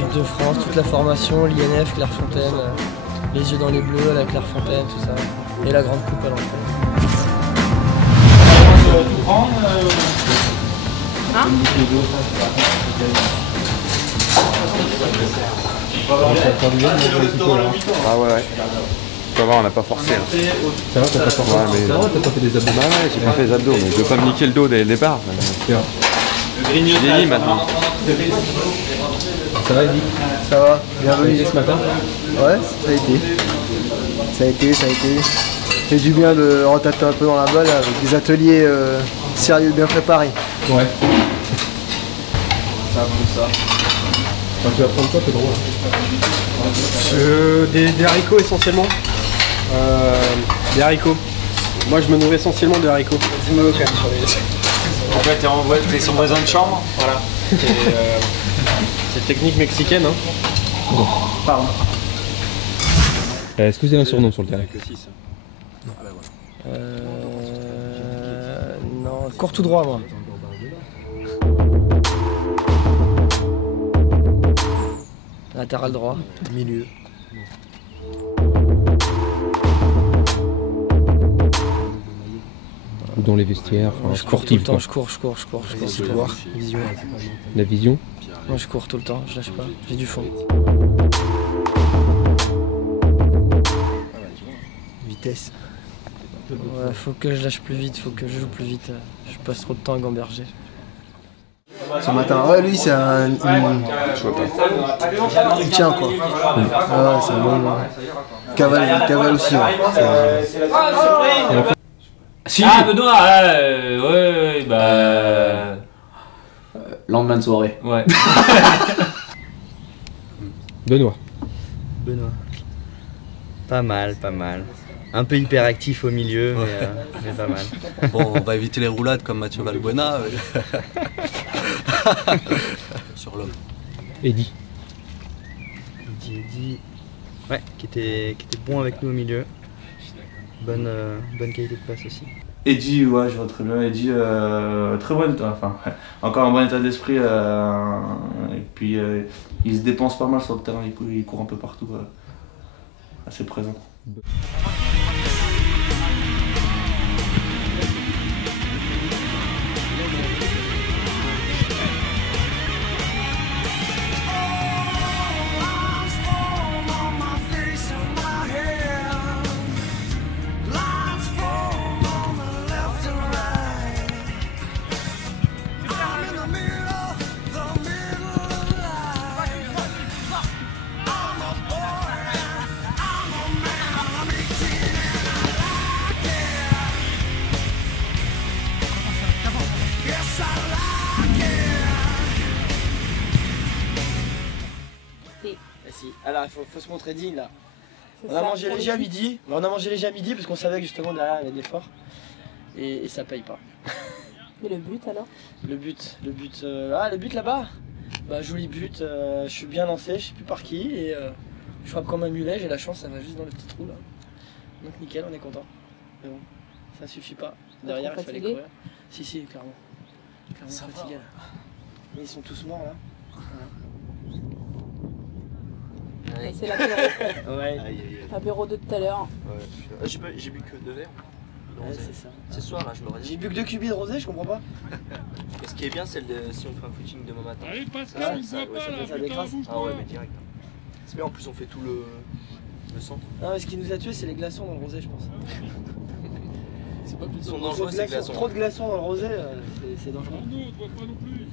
l'équipe de France, toute la formation, l'INF, Clairefontaine, les yeux dans les bleus, la Clairefontaine, tout ça. Et la grande coupe à l'entrée. Ah ouais. Ça va, on n'a pas forcé. Là. Ça va, t'as pas forcé. Ouais, mais... Ça va, t'as pas fait des abdos. Bah ouais, j'ai pas fait les abdos, mais je veux pas me niquer le dos dès le départ. Je vieillis maintenant. Ça va, Eddy? Ça va, bienvenue. Ce matin? Ouais, ça a été. Ça a été. Fait du bien de retaper un peu dans la balle avec des ateliers sérieux, bien préparés. Ouais. Ça pour ça. Enfin, tu vas prendre quoi, t'es drôle? Des haricots essentiellement. Des haricots. Moi je me nourris essentiellement de haricots. En fait, t'es son voisin de chambre. Voilà. C'est technique mexicaine. Hein. Pardon. Est-ce que vous avez un surnom sur le terrain? Non, cours tout droit, moi. Latéral droit. Milieu. Ou dans les vestiaires, enfin, Je cours tout le sportif, temps, quoi. je cours. C'est voir, vision. La vision? Moi je cours tout le temps, je lâche pas, j'ai du fond. Vitesse. Ouais, faut que je lâche plus vite, faut que je joue plus vite. Je passe trop de temps à gamberger. Ce matin, ouais, lui c'est un. Il tient quoi. Ah ouais, c'est un bon. Cavale aussi, ouais. Si. Ah, Benoît, ouais, bah. Lendemain de soirée. Ouais. Benoît. Pas mal. Un peu hyperactif au milieu, mais pas mal. Bon, on va éviter les roulades comme Mathieu Valbuena. Sur l'homme. Eddy. Eddy. Ouais, qui était bon avec nous au milieu. Bonne qualité de passe aussi. Eddy, ouais, je vois très bien. Eddy, très bon état, enfin, encore un bon état d'esprit. Et puis, il se dépense pas mal sur le terrain, il court un peu partout, assez présent. Alors il faut se montrer digne là. On a mangé léger à midi, parce qu'on savait que justement derrière il y avait de l'effort. Et ça paye pas. Et le but alors? Le but là-bas. Bah joli but, je suis bien lancé, je sais plus par qui et je frappe comme un mulet, j'ai la chance, ça va juste dans le petit trou là. Donc nickel, on est content. Mais bon, ça suffit pas. Derrière il fallait courir. Si, clairement. Clairement fatigué là. Mais ils sont tous morts là. Ouais. C'est l'apéro. Ouais. L'apéro de tout à l'heure. Ouais. J'ai bu que 2 verres. Ouais, c'est ça. Ce soir là, je me réveille. J'ai bu que 2 cubis de rosé, je comprends pas. Et ce qui est bien, c'est si on fait un footing demain matin. Allez, passe Ah, là, on voit pas là, ça putain, décrasse. bouge-toi. Ah ouais, mais direct. C'est bien, en plus on fait tout le centre. Non, mais ce qui nous a tués, c'est les glaçons dans le rosé, je pense. C'est pas plus Ils sont de dangereux ces glaçons. Trop de glaçons dans le rosé, c'est dangereux. Arnaud, on te voit pas non plus.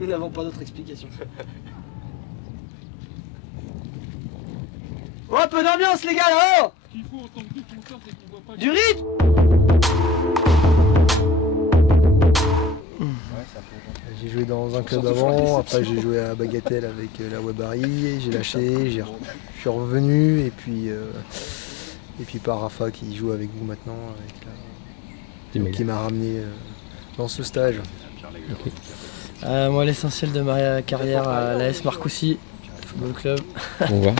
Nous n'avons pas d'autre explication. Oh, un peu d'ambiance, les gars, là-haut! Ce qu'il faut en tant que défenseur, c'est qu'on voit pas. Du rythme! J'ai joué dans un club avant, après j'ai joué à Bagatelle avec la Webari, j'ai lâché, je suis revenu et puis par Rafa qui joue avec vous maintenant, qui m'a ramené dans ce stage. Okay. Moi l'essentiel de ma carrière à l'AS Marcoussis Football Club. On voit.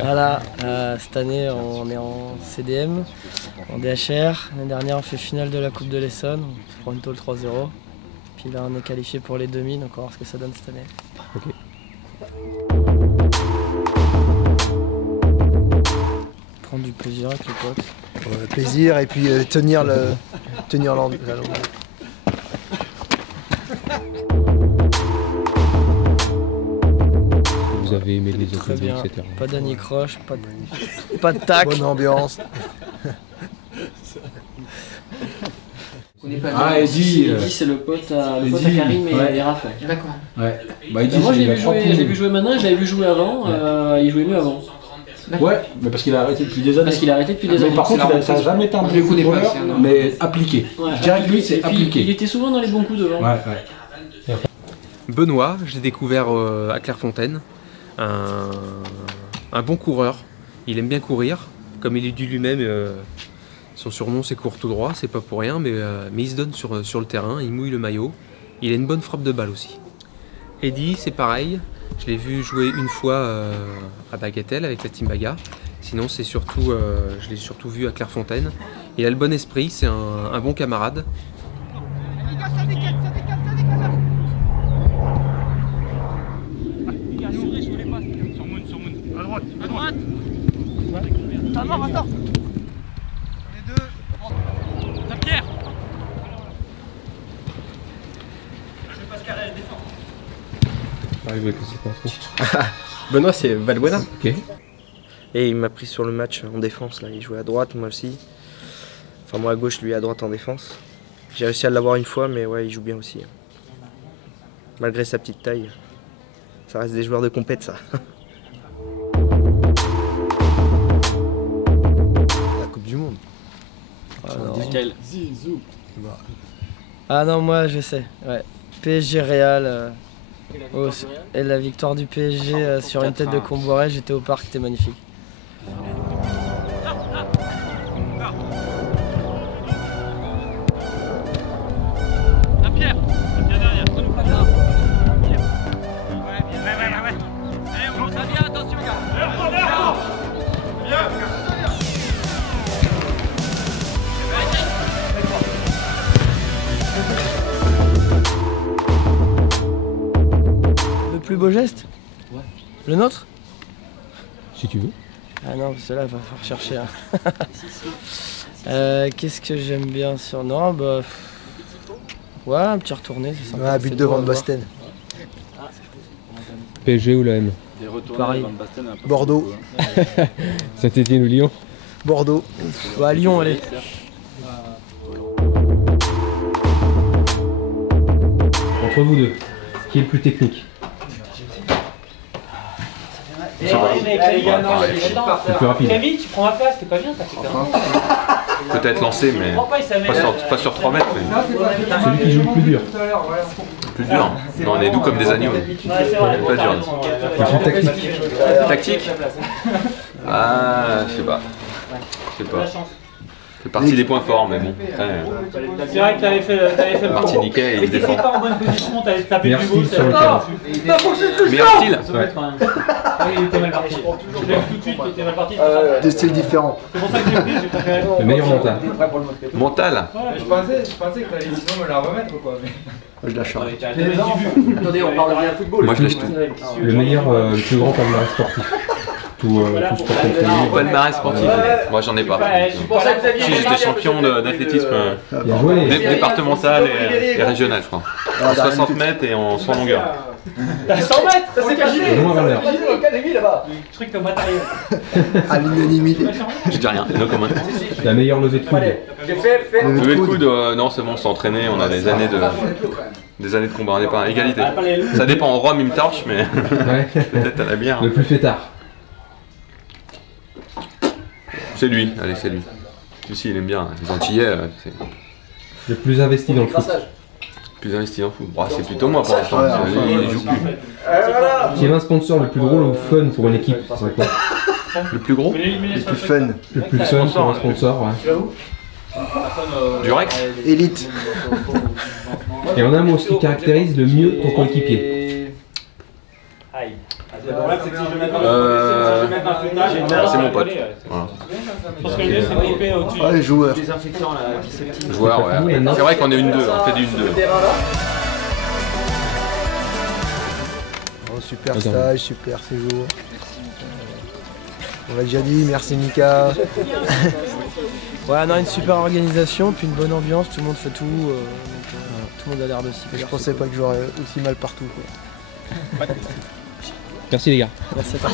Voilà, cette année on est en CDM, en DHR. L'année dernière on fait finale de la Coupe de l'Essonne, on se prend une tôle 3-0. Puis là on est qualifié pour les demi, donc on va voir ce que ça donne cette année. Ok. Prendre du plaisir avec les potes. Ouais, plaisir et puis tenir la longue. Vous avez aimé les Très autres, bien. etc. Pas d'anicroche, pas de tac. Bonne ambiance. Ah, Eddy, c'est le pote à Eddy, Karim ouais. et Raphaël. D'accord. Ouais. Bah, Eddy, Moi, je c'est l'ai la vu frappe. jouer maintenant, je l'avais vu jouer avant. Il jouait mieux avant. Ouais, mais parce qu'il a arrêté depuis des années. Parce qu'il a arrêté depuis des années. Mais par contre, ça n'a jamais été un bon footballeur, mais appliqué. Ouais, Je dirais que lui, c'est et puis, appliqué. il était souvent dans les bons coups devant. Ouais. Benoît, je l'ai découvert à Clairefontaine. Un bon coureur. Il aime bien courir. Comme il est dit lui-même, son surnom c'est court tout droit, c'est pas pour rien, mais il se donne sur le terrain, il mouille le maillot. Il a une bonne frappe de balle aussi. Eddy, c'est pareil. Je l'ai vu jouer une fois à Bagatelle avec la team Baga. Sinon, c'est surtout, je l'ai surtout vu à Clairefontaine. Il a le bon esprit, c'est un bon camarade. À droite. Attends. Les deux. T'as Pierre. Benoît, c'est Valbuena. Ok. Et il m'a pris sur le match en défense, là. Il jouait à droite, moi aussi. Enfin, moi à gauche, lui à droite en défense. J'ai réussi à l'avoir une fois, mais ouais, il joue bien aussi. Malgré sa petite taille. Ça reste des joueurs de compète, ça. La Coupe du Monde. Ah non. Lequel? Zizou. Bah, Ah non, moi je sais. Ouais. PSG Real. Et la victoire du PSG sur une tête de Comboiré, j'étais au parc, c'était magnifique. À Pierre. Bien derrière. Renou pas là. Ouais. Allez, on monte ça bien, attention gars. Le plus beau geste? Ouais. Le nôtre? Si tu veux. Ah non, parce que là, il va falloir chercher. Hein. Qu'est-ce que j'aime bien sur... Non, bah... Ouais, un petit retourné, c'est sympa. un but de Van Basten. PSG ou l'AM? Pareil. Bordeaux. Saint-Étienne ou Lyon? Bordeaux. Bah, Lyon, allez. Entre vous deux, qui est le plus technique? Les gars, non, Le plus rapide. Camille, tu prends ma place, t'es pas bien, t'as fait Peut-être lancé, mais pas sur 3 mètres. Mais... Celui qui joue le plus dur. Plus dur. Non, on est doux comme des agneaux. Pas dur. Le plus tactique. Tactique? Ah, je sais pas. C'est partie des points forts, mais bon. C'est vrai que t'avais fait le Martiniquais, il se défend. pas en bonne position, t'avais tapé Meilleur plus beau. style sur le terrain. Meilleur style? Ouais. Il était mal parti. Je l'ai vu tout de suite, il était mal parti. Deux styles différents. C'est pour ça que j'ai pris, j'ai préféré. Le meilleur mental. Mental? Je pensais que t'allais sinon me la remettre quoi. Mais... Je la charge. Attendez, on parle bien football. Moi je lâche tout. Le meilleur, le plus grand palmarès sportif. Tout sport confondu. Palmarès sportif. Moi j'en ai pas. Si j'étais champion d'athlétisme Bien joué. départemental et régional, je crois. En 60 mètres et en 100 longueur. 100 mètres, ça s'est caché. Benoît Valère. là-bas. Truc comme matériel. À l'unanimité. Je dis rien, no comment. La meilleure levée de coude. Levé de coude, non c'est bon, on s'est entraîné, on a des années de combat, on n'est pas à égalité. Ça dépend, en Rome il me torche, mais Ouais. peut-être à la bière. Le plus fêtard. C'est lui, allez c'est lui. Si, il aime bien, les Antillais, c'est Le plus investi dans le foot. plus investi en foot. Bon, c'est plutôt moi pour l'instant, il joue plus. Qui est un sponsor le plus drôle ou fun pour une équipe? Ça serait quoi? Le plus gros? Le plus fun. Le plus fun pour un sponsor, ouais. Durex? Élite. Et en un mot, ce qui caractérise le mieux ton coéquipier? C'est mon pote. Voilà. Parce que le mieux, c'est couper au-dessus. Ah, les joueurs. Désinfectant là, antiseptique. Joueur, ouais. C'est vrai qu'on est une 2, on fait du 1-2. Oh, super stage, super séjour. On l'a déjà dit, merci Mika. Ouais, non, une super organisation, puis une bonne ambiance, tout le monde fait tout. Tout le monde a l'air de s'y faire. Je pensais pas que j'aurais aussi mal partout. Merci les gars. Merci à toi.